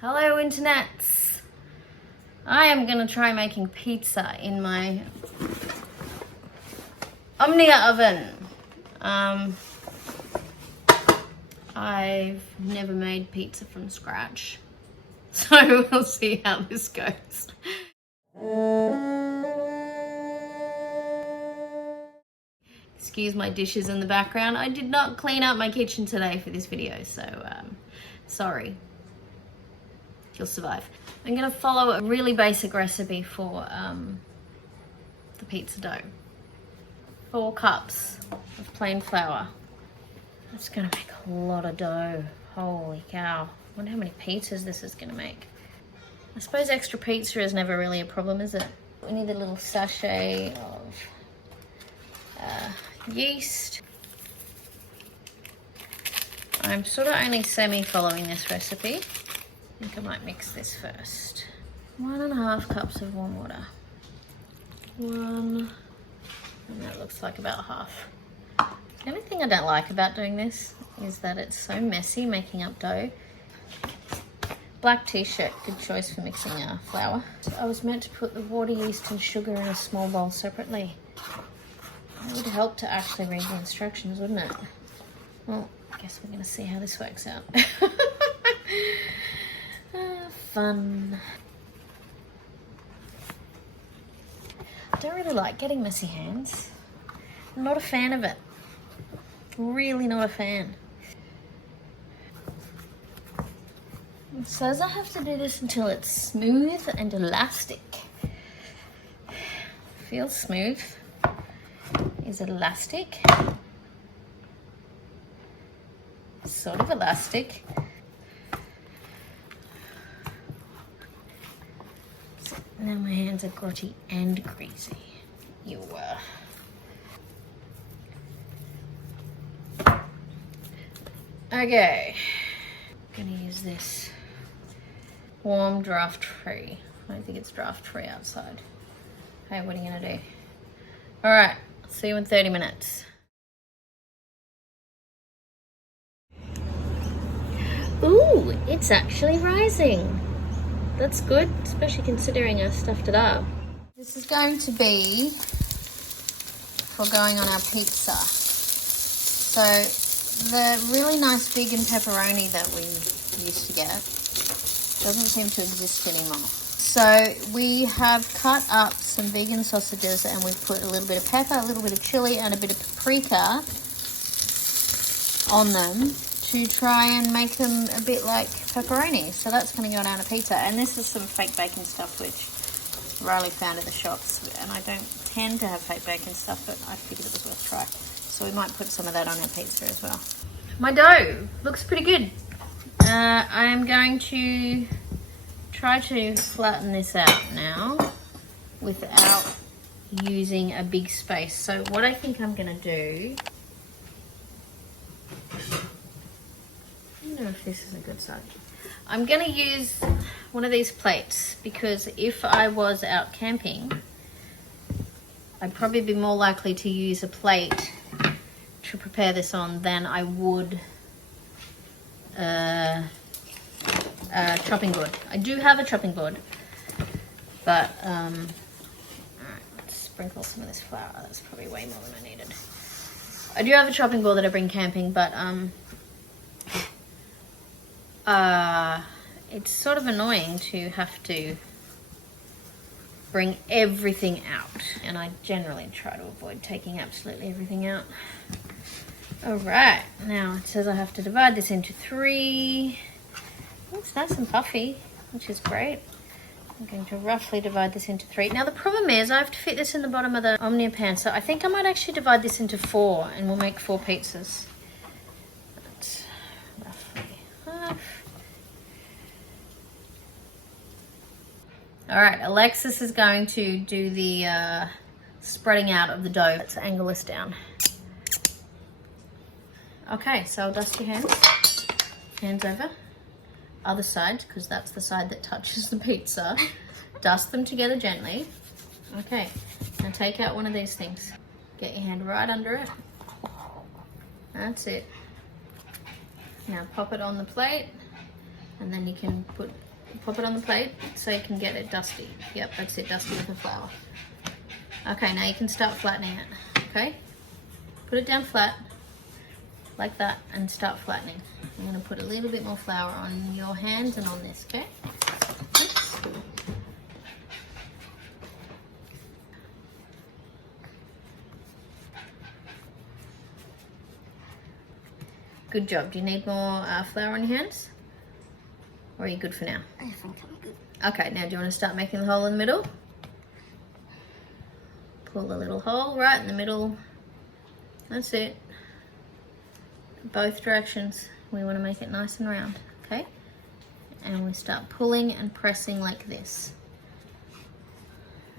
Hello internets! I am gonna try making pizza in my Omnia oven. I've never made pizza from scratch, so we'll see how this goes. Excuse my dishes in the background. I did not clean up my kitchen today for this video, so sorry. You'll survive. I'm gonna follow a really basic recipe for the pizza dough. 4 cups of plain flour. That's gonna make a lot of dough. Holy cow. I wonder how many pizzas this is gonna make. I suppose extra pizza is never really a problem, is it? We need a little sachet of yeast. I'm sort of only semi-following this recipe. I think I might mix this first. 1.5 cups of warm water. 1, and that looks like about half. The only thing I don't like about doing this is that it's so messy making up dough. Black t-shirt, good choice for mixing flour. So I was meant to put the water, yeast and sugar in a small bowl separately. It would help to actually read the instructions, wouldn't it? Well, I guess we're gonna see how this works out. Fun. I don't really like getting messy hands. I'm not a fan of it. Really not a fan. It says I have to do this until it's smooth and elastic. Feels smooth. Is it elastic? Sort of elastic. Now my hands are grotty and greasy. You were. Okay. I'm gonna use this warm draft free. I don't think it's draft free outside. Hey, what are you gonna do? All right, see you in 30 minutes. Ooh, it's actually rising. That's good, especially considering I stuffed it up. This is going to be for going on our pizza. So the really nice vegan pepperoni that we used to get doesn't seem to exist anymore. So we have cut up some vegan sausages and we've put a little bit of pepper, a little bit of chili and a bit of paprika on them to try and make them a bit like pepperoni. So that's going to go on a pizza. And this is some fake bacon stuff which Riley found at the shops. And I don't tend to have fake bacon stuff, but I figured it was worth a try. So we might put some of that on our pizza as well. My dough looks pretty good. I am going to try to flatten this out now without using a big space. So what I think I'm going to do, I don't know if this is a good size. I'm going to use one of these plates because if I was out camping, I'd probably be more likely to use a plate to prepare this on than I would chopping board. I do have a chopping board, but all right, let's sprinkle some of this flour. That's probably way more than I needed. I do have a chopping board that I bring camping, but it's sort of annoying to have to bring everything out, and I generally try to avoid taking absolutely everything out. All right, now it says I have to divide this into 3. It's nice and puffy, which is great. I'm going to roughly divide this into 3. Now the problem is I have to fit this in the bottom of the Omnia pan, so I think I might actually divide this into 4 and we'll make 4 pizzas. That's roughly half. All right, Alexis is going to do the spreading out of the dough. Let's angle this down. Okay, so I'll dust your hands. Hands over. Other side, because that's the side that touches the pizza. Dust them together gently. Okay, now take out one of these things. Get your hand right under it. That's it. Now pop it on the plate, and then you can put Pop it on the plate so you can get it dusty. Yep, that's it, dusty with the flour. Okay, now you can start flattening it, okay? Put it down flat, like that, and start flattening. I'm gonna put a little bit more flour on your hands and on this, okay? Good job. Do you need more flour on your hands? Or are you good for now? I think I'm good. Okay, now do you want to start making the hole in the middle? Pull a little hole right in the middle. That's it. Both directions. We want to make it nice and round, okay? And we start pulling and pressing like this.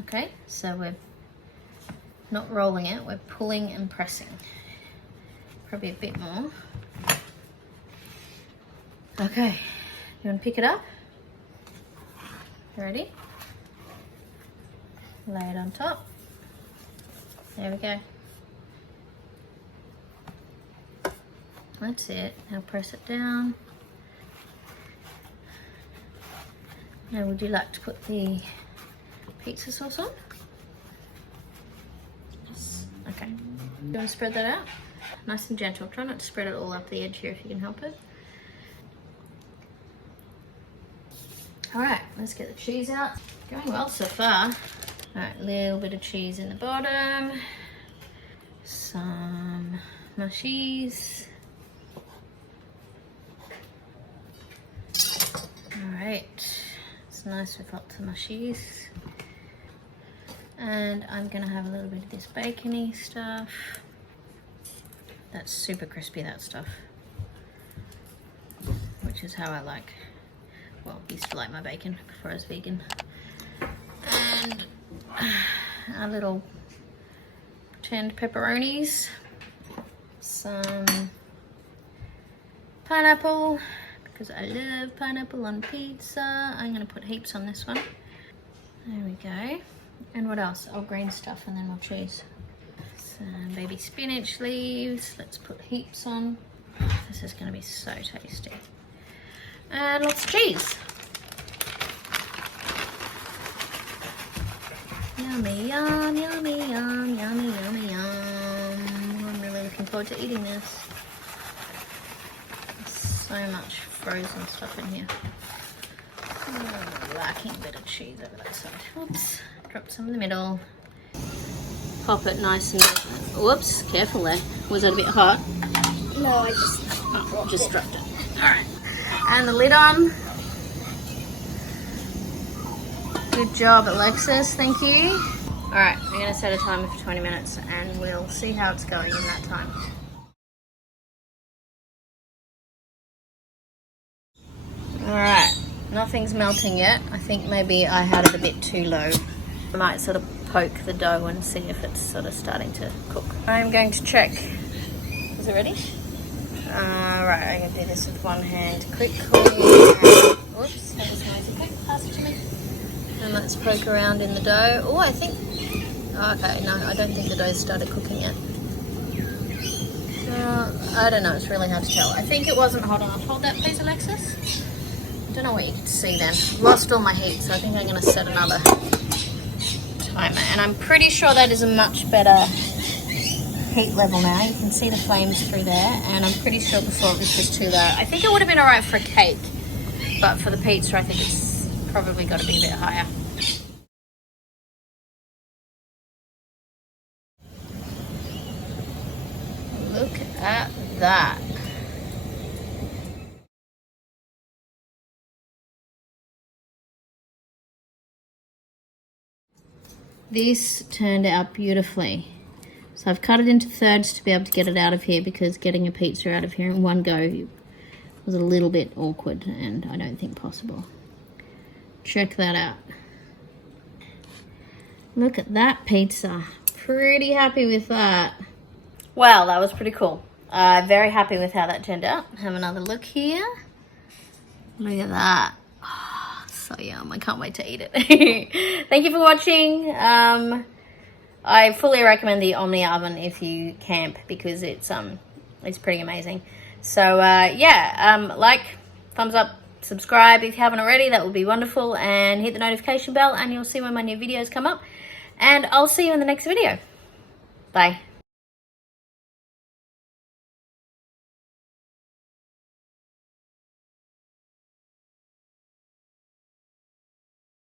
Okay, so we're not rolling it, we're pulling and pressing. Probably a bit more. Okay, you want to pick it up? You ready? Lay it on top. There we go. That's it. Now press it down. Now would you like to put the pizza sauce on? Yes. Okay. You want to spread that out? Nice and gentle. Try not to spread it all up the edge here if you can help it. Alright, let's get the cheese out. Going well so far. Alright, a little bit of cheese in the bottom. Some mushies. Alright, it's nice with lots of mushies. And I'm gonna have a little bit of this bacony stuff. That's super crispy, that stuff. Which is how I like. Well, used to like my bacon before I was vegan. And our little pretend pepperonis. Some pineapple, because I love pineapple on pizza. I'm gonna put heaps on this one. There we go. And what else? Oh, green stuff and then more cheese. Some baby spinach leaves. Let's put heaps on. This is gonna be so tasty. And lots of cheese. Yummy, yum, yummy, yum, yummy, yummy, yum. I'm really looking forward to eating this. There's so much frozen stuff in here. Oh, lacking a bit of cheese over that side. Oops, drop some in the middle. Pop it nice and... Whoops, careful there. Was it a bit hot? No, I just dropped it. Alright. And the lid on. Good job, Alexis. Thank you. Alright, I'm going to set a timer for 20 minutes and we'll see how it's going in that time. Alright, nothing's melting yet. I think maybe I had it a bit too low. I might sort of poke the dough and see if it's sort of starting to cook. I'm going to check. Is it ready? Right, I'm going to do this with one hand quickly. Whoops, that was noisy. Quick, pass it to me. And let's poke around in the dough. Oh, I think... Okay, no, I don't think the dough's started cooking yet. I don't know, it's really hard to tell. I think it wasn't hot enough. Hold that please, Alexis. I don't know what you can see then. Lost all my heat, so I think I'm going to set another timer. And I'm pretty sure that is a much better heat level now. You can see the flames through there, and I'm pretty sure before it was just too low. I think it would have been alright for a cake, but for the pizza I think it's probably got to be a bit higher. Look at that. This turned out beautifully. So I've cut it into thirds to be able to get it out of here, because getting a pizza out of here in one go was a little bit awkward and I don't think possible. Check that out. Look at that pizza. Pretty happy with that. Wow, that was pretty cool. Very happy with how that turned out. Have another look here. Look at that. Oh, so yum. I can't wait to eat it. Thank you for watching. I fully recommend the Omni oven if you camp, because it's pretty amazing. So yeah, like, thumbs up, subscribe if you haven't already. That would be wonderful. And hit the notification bell and you'll see when my new videos come up. And I'll see you in the next video. Bye.